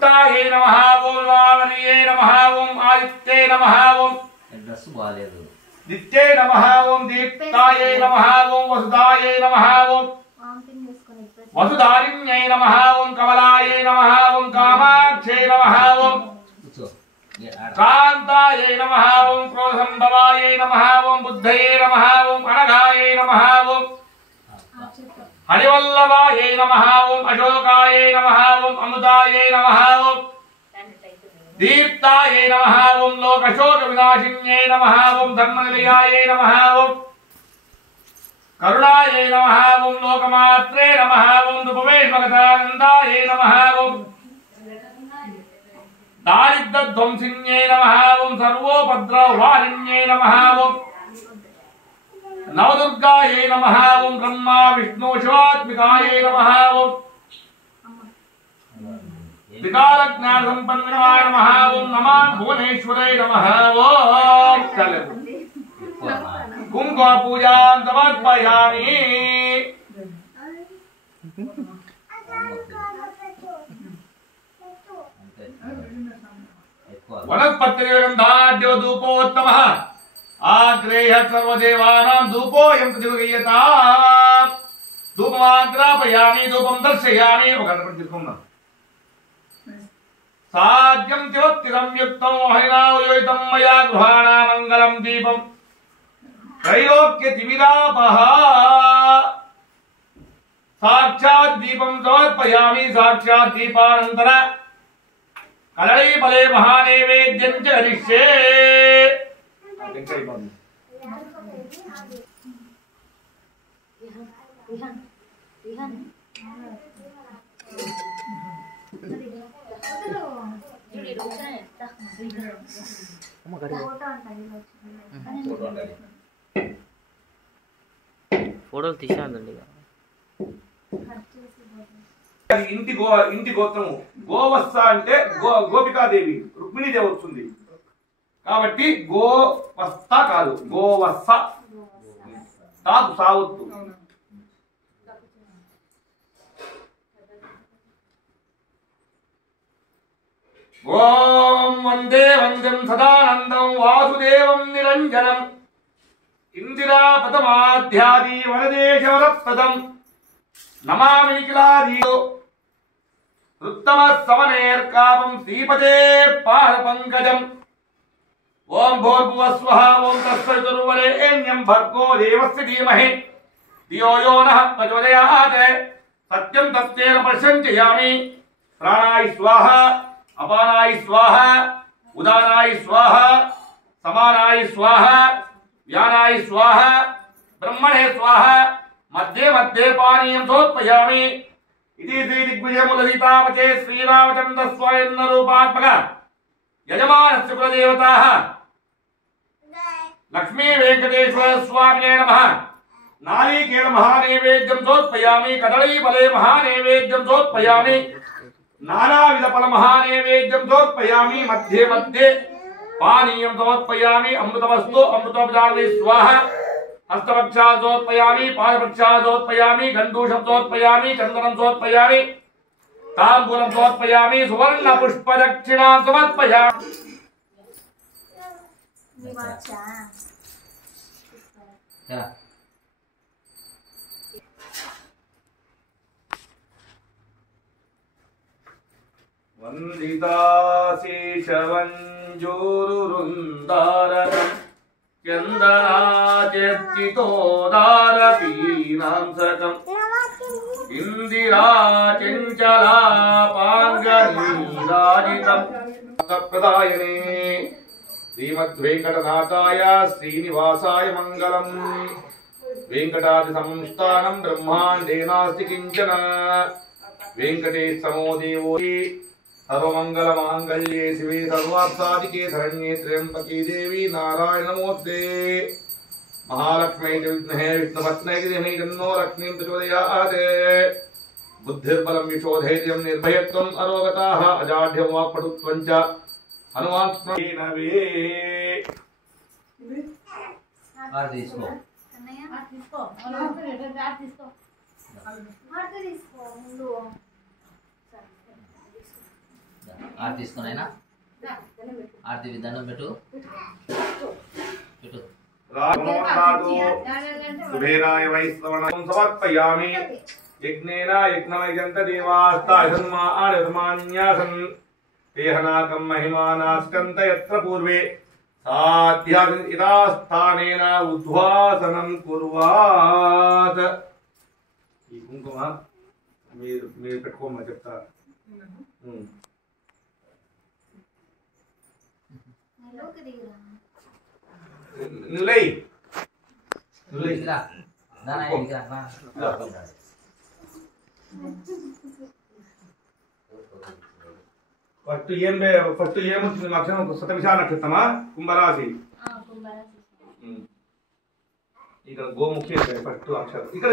పుష్టాయే నమః ఓం వామనియే నమః ఓం ఆదిత్యే నమః ఓం డ్రెస్ బాలేదు నిత్యే నమః ఓం దీప్తాయే నమః ఓం వసుదాయే నమః ఓం వసుధారిణ్యై నమః ఓం కమలాయే నమః ఓం కామాక్షే నమః ఓం కాంతాయే నమః ఓం క్రోధంభవాయే నమః ఓం బుద్ధయే నమః ఓం అనఘాయే నమః ఓం హరివల్లభాయే నమః ఓం అశోకాయే నమః ఓం అమృతాయే నమః ఓం దీప్తాయే నమః ఓం లోకశోక వినాశిన్యై నమః ఓం ధర్మనిలయాయే నమః ఓం కరుణాయే నమః ఓం లోకమాత్రే నమః ఓం రూపవేశ్వగతానందాయే నమః ఓం దారిద్ర్యధ్వంసిన్యై నమః ఓం సర్వోపద్రవవారిణ్యై నమః ఓం నవదుర్గాయే నమః ఓం బ్రహ్మా విష్ణు శివాత్మికాయే నమః ఓం వికార జ్ఞాన సంపన్నాయ నమః ఓం నమః భువనేశ్వరాయ నమః ఓం కుంకుమ పూజాం సమర్పయామి వనస్పతిర్గంధాఢ్యో ధూపోత్తమః ఆగ్రేయ సర్వదేవానాం ధూపోయం ప్రతిగృహ్యతాం ధూపమాగ్రాపయామి ధూపం దర్శయామి ఒక గంట తీసుకున్నాం సాధ్యం జ్యోతిరం యుక్తం హరినామయోయితం మయా గృహాణా మంగళం దీపం త్రైలోక్య తిమిరాపః సాక్షాత్ దీపం సమర్పయామి సాక్షాత్ దీపానంతర కదళీఫలే మహానైవేద్యం చ హరిష్యే ఫోటోలు తీసానండి ఇంటి గోత్రము గోవత్స అంటే గోపికాదేవి రుక్మిణీదేవి వస్తుంది కాబట్టి గోవత్స కాదు గోవత్స తాకు సావత్తు ఓం వందే వందం సదానందం వాసుదేవం నిరంజనం ఇందిరాపదమాధ్యాది వరదేశవరప్రదం నమామి నిఖిలాదీయో ఉత్తమ సమనేర్కాపం శ్రీపదే పాద పంకజం ఓం భూర్భువస్వః ఓం తత్సవితుర్వరేణ్యం భర్గో దేవస్య ధీమహి ధియో యో నః ప్రచోదయాత్ సత్యం తత్యేన ప్రశంచయామి ప్రాణాయ స్వాహ అపానాయ స్వాహ ఉదానాయ స్వాహ సమానాయ స్వాహ వ్యానాయ స్వాహ బ్రహ్మణే స్వాహ మధ్య మధ్య పానీయం సమర్పయామి ఇది శ్రీ దిగ్విజయముల సీతావచే శ్రీరామచంద్ర స్వయం రూపాత్మక యజమానస్య కులదేవతాః లక్ష్మీ వెంకటేశ్వర స్వామినే నమః నారీకేల మహానైవేద్యం సమర్పయామి కదళీఫలే మహానైవేద్యం సమర్పయామి నానావిధ ఫల మహానైవేద్యం సమర్పయామి మధ్య మధ్య పానీయం సమర్పయామి అమృతమస్తు అమృతోపచారై స్వాహ హస్తపక్షాలు సమర్పయామి పాదపక్షాలు సమర్పయామి గంధూషం సమర్పయామి చందనం సమర్పయామి తాంబూలం సమర్పయామి సువర్ణ పుష్ప దక్షిణ సమర్పయామి వందితా శేషవంజోరురుందారకం చందనాచర్చితోదారపీనాంసకం ఇందిరా చంచలాపాంగనీరాజితం ప్రదాయనే శ్రీమద్వేంకటనాథాయ శ్రీనివాసాయ మంగళం వెంకటాది సంస్థానం బ్రహ్మాండే నాస్తి కించన వెంకటేశ సమో దేవో సర్వమంగళ మాంగళ్యే శివే సర్వార్థాదికే శరణ్యే త్ర్యంబకే దేవి నారాయణ నమోస్తే महालक्ष्मी विद्महे विष्णुपत्न्यै धीमहि तन्नो लक्ष्मीं प्रचोदयात् बुद्धिर्बलं विशोधैर्यं निर्भयत्वम् अरोगताः अजाढ्यं वाक्पटुत्वं च हनुमान्स्मरणवे ఆర్తి తీసుకుని అయినా ఆర్తి దండం పెట్టు పెట్టు కుబేరాయ వైశ్రవణం సమర్పయామి యజ్ఞేన యజ్ఞమయంత దేవాస్తాయసన్మాన్యాసన్ దేహనాకం మహిమానాస్కంత యత్ర పూర్వే సాధ్యాస్థానేన ఉద్వాసనం కుర్వాత్. ఈ కుంకుమ మీరు పెట్టుకోమని చెప్తా. నిలై ఫస్ట్ ఏమొచ్చింది మా అక్షరం శతభిషా నక్షత్రమా కుంభరాశి. ఇక్కడ గోముఖి ఫస్ట్ అక్షరం ఇక్కడ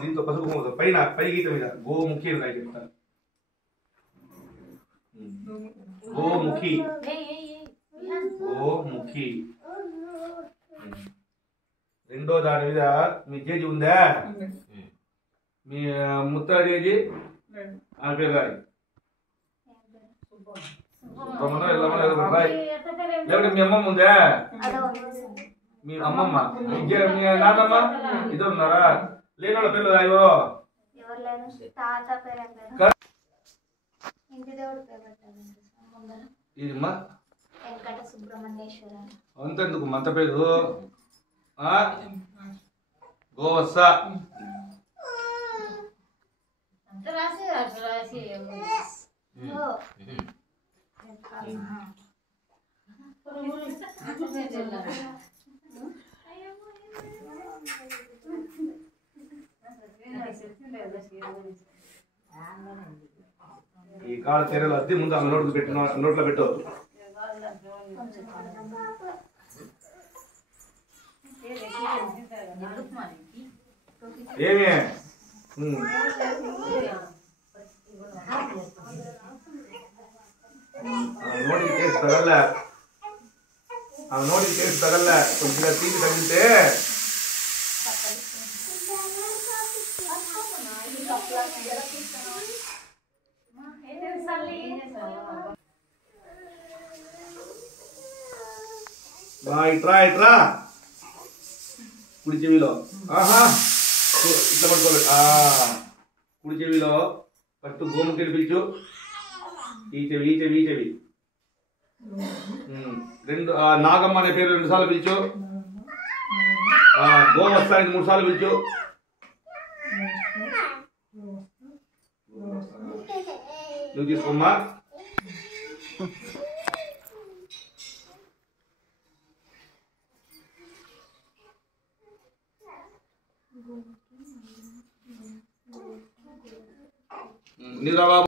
దీంతో పసుపు పైన పై గీత మీద గోముఖి అని చెప్తాను. గోముఖి గోముఖి. రెండో దాని మీద మీ జేజీ ఉందా? మీ ముత్త జేజీ ఆ పేరు రాయి. లేకపోతే మీ అమ్మమ్మ ఉందా? మీ అమ్మమ్మ మీ నాన్నమ్మ ఇద్దరు ఉన్నారా? లేని వాళ్ళ పేర్లు రాయో. ఇదమ్మా అంతెందుకు మంత పేరు గోవత్స. ఈ కాళ్ళ తెరలు అద్దె ముందు ఆమె నోట్లో పెట్టు. ఏమి నోటికి కేసు తగల కొద్దిగా తీసి తగిలితే ఇట్రా కుడి చెవిలో ఇట్లా పట్టుకోలేదు. కుడి చెవిలో ఫస్ట్ గోముఖిని పిలుచు. ఈ చెవి రెండు నాగమ్మ అనే పేరు 2 సార్లు పిలుచు. గోవత్సానికి 3 సార్లు పిలుచు. నువ్వు తీసుకోమ్మా. నిద్రబాబు